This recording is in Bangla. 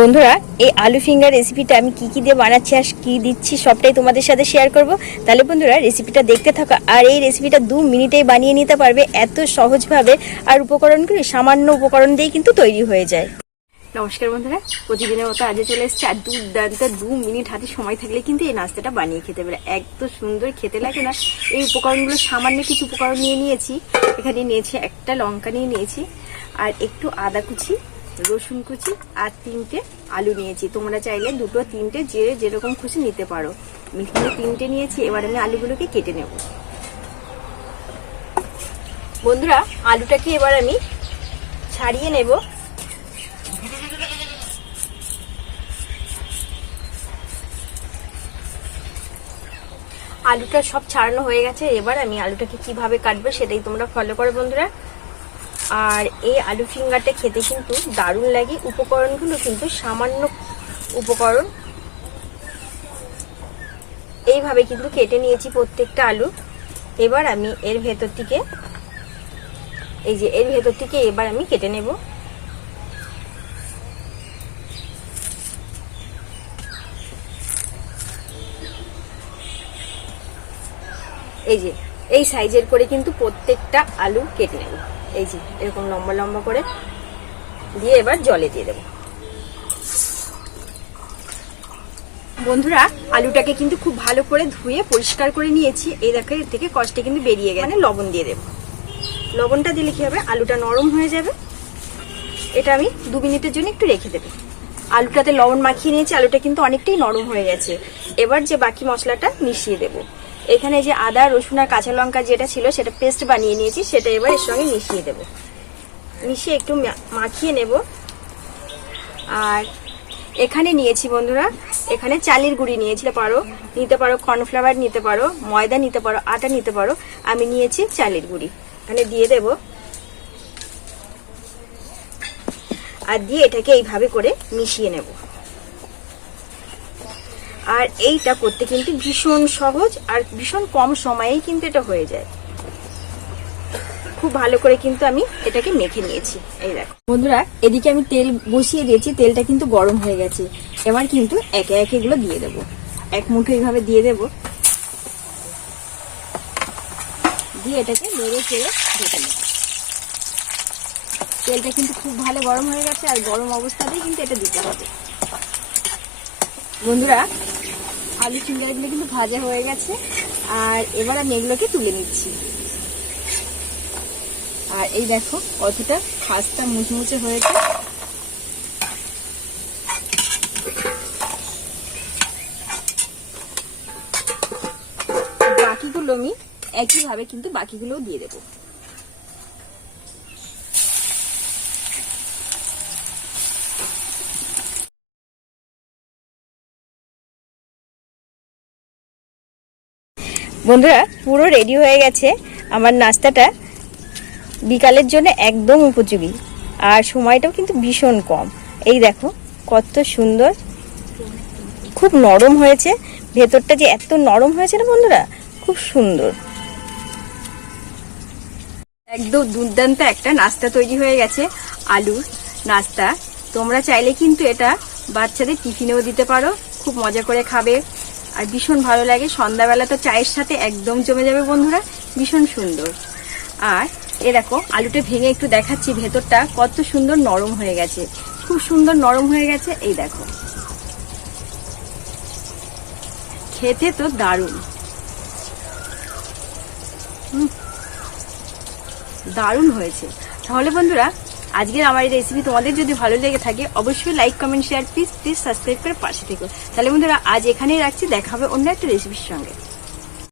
বন্ধুরা, এই আলু ফিঙ্গার রেসিপিটা আমি কি কি দিয়ে বানাচ্ছি আর কি দিচ্ছি সবটাই তোমাদের সাথে শেয়ার করব। তাহলে বন্ধুরা রেসিপিটা দেখতে থাকো আর এই রেসিপিটা দু মিনিটেই বানিয়ে নিতে পারবে এত সহজভাবে আর উপকরণগুলি সামান্য উপকরণ দিয়েই কিন্তু তৈরি হয়ে যায়। নমস্কার বন্ধুরা, প্রতিদিনের মতো আজকে চলে এসেছে আর দুর্দান্ত দু মিনিট হাতে সময় থাকলে কিন্তু এই নাস্তাটা বানিয়ে খেতে পারে। এত সুন্দর খেতে লাগে না। এই উপকরণগুলো সামান্য কিছু উপকরণ নিয়ে নিয়েছি। এখানে নিয়েছি একটা লঙ্কা নিয়ে নিয়েছি আর একটু আদা কুচি রসুন কুচি আর তিনটে আলু নিয়েছি। তোমরা চাইলে দুটো, তিনটে যে যেরকম খুশি নিতে পারো। এখানে তিনটে নিয়েছি, এবার আমি আলুগুলোকে কেটে নেব। বন্ধুরা, আলুটাকে এবার আমি ছাড়িয়ে নেব। আলুটা সব ছাড়ানো হয়ে গেছে। এবার আমি আলুটাকে কীভাবে কাটবো সেটাই তোমরা ফলো করো বন্ধুরা। আর এই আলু ফিঙ্গারটা খেতে কিন্তু দারুণ লাগে। উপকরণগুলো কিন্তু সামান্য উপকরণ। এইভাবে কিন্তু কেটে নিয়েছি প্রত্যেকটা আলু। এবার আমি এর ভেতর থেকে, এই যে এর ভেতর থেকে এবার আমি কেটে নেব। এই যে, এই সাইজের করে কিন্তু প্রত্যেকটা আলু কেটে নেব। এই যে, এরকম লম্বা লম্বা করে দিয়ে এবার জলে দিয়ে দেব। বন্ধুরা, আলুটাকে কিন্তু খুব ভালো করে ধুয়ে পরিষ্কার করে নিয়েছি। এই দেখো, এর থেকে কষ্টে কিন্তু বেরিয়ে গেছে। মানে লবণ দিয়ে দেব। লবণটা দিলে কি হবে? আলুটা নরম হয়ে যাবে। এটা আমি দু মিনিটের জন্য একটু রেখে দেবো। আলুটাতে লবণ মাখিয়ে নিয়েছি, আলুটা কিন্তু অনেকটাই নরম হয়ে গেছে। এবার যে বাকি মশলাটা মিশিয়ে দেব। এখানে যে আদা, রসুন আর কাঁচা লঙ্কা যেটা ছিল, সেটা পেস্ট বানিয়ে নিয়েছি, সেটা এবার এর সঙ্গে মিশিয়ে দেব। মিশিয়ে একটু মাখিয়ে নেব। আর এখানে নিয়েছি বন্ধুরা, এখানে চালের গুঁড়ি নিয়েছিলে পারো। নিতে পারো কর্নফ্লাওয়ার, নিতে পারো ময়দা, নিতে পারো আটা, নিতে পারো। আমি নিয়েছি চালের গুঁড়ি। এখানে দিয়ে দেব। আর দিয়ে এটাকে এইভাবে করে মিশিয়ে নেব। আর এইটা করতে কিন্তু ভীষণ সহজ আর ভীষণ কম সময়েই কিন্তু এটা হয়ে যায়। খুব ভালো করে কিন্তু আমি এটাকে মেখে নিয়েছি। এই দেখো। বন্ধুরা, এদিকে আমি তেল বসিয়ে দিয়েছি, তেলটা কিন্তু গরম হয়ে গেছে। এবার কিন্তু একে একে এগুলো দিয়ে দেবো। এক মুঠো এইভাবে দিয়ে দেবো। দিয়ে এটাকে নেড়ে চেড়ে ঢেকে নেব। তেলটা কিন্তু খুব ভালো গরম হয়ে গেছে আর গরম অবস্থাতেই কিন্তু এটা দিতে হবে। বন্ধুরা আলু সিঙ্গারাগুলো কিন্তু ভাজা হয়ে গেছে। আর এবার আমি এগুলোকে তুলে নিচ্ছি। আর এই দেখো, কতটা খাস্তা মুচমুচে হয়েছে। বাকিগুলো আমি একইভাবে কিন্তু বাকিগুলোও দিয়ে দেবো। বন্ধুরা, পুরো রেডি হয়ে গেছে আমার নাস্তাটা। বিকালের জন্য একদম উপযোগী। আর সময়টাও কিন্তু ভীষণ কম। এই দেখো, কত সুন্দর। খুব নরম হয়েছে। ভেতরটা যে এত নরম হয়েছে না বন্ধুরা, খুব সুন্দর। একদম দুর্দান্ত একটা নাস্তা তৈরি হয়ে গেছে, আলুর নাস্তা। তোমরা চাইলে কিন্তু এটা বাচ্চাদের টিফিনেও দিতে পারো। খুব মজা করে খাবে। আর ভীষণ ভালো লাগে। সন্ধ্যাবেলা তো চায়ের সাথে একদম জমে যাবে বন্ধুরা। ভীষণ সুন্দর। আর এ দেখো, আলুটা ভেঙে একটু দেখাচ্ছি, ভেতরটা কত সুন্দর নরম হয়ে গেছে। খুব সুন্দর নরম হয়ে গেছে, এই দেখো। খেতে তো দারুণ। দারুণ হয়েছে। তাহলে বন্ধুরা আজকের আমার এই রেসিপি তোমাদের যদি ভালো লেগে থাকে, অবশ্যই like comment share please please subscribe করে পাশে থেকো। তাহলে বন্ধুরা, আজ এখানেই রাখছি, দেখা হবে অন্য একটা রেসিপির সঙ্গে।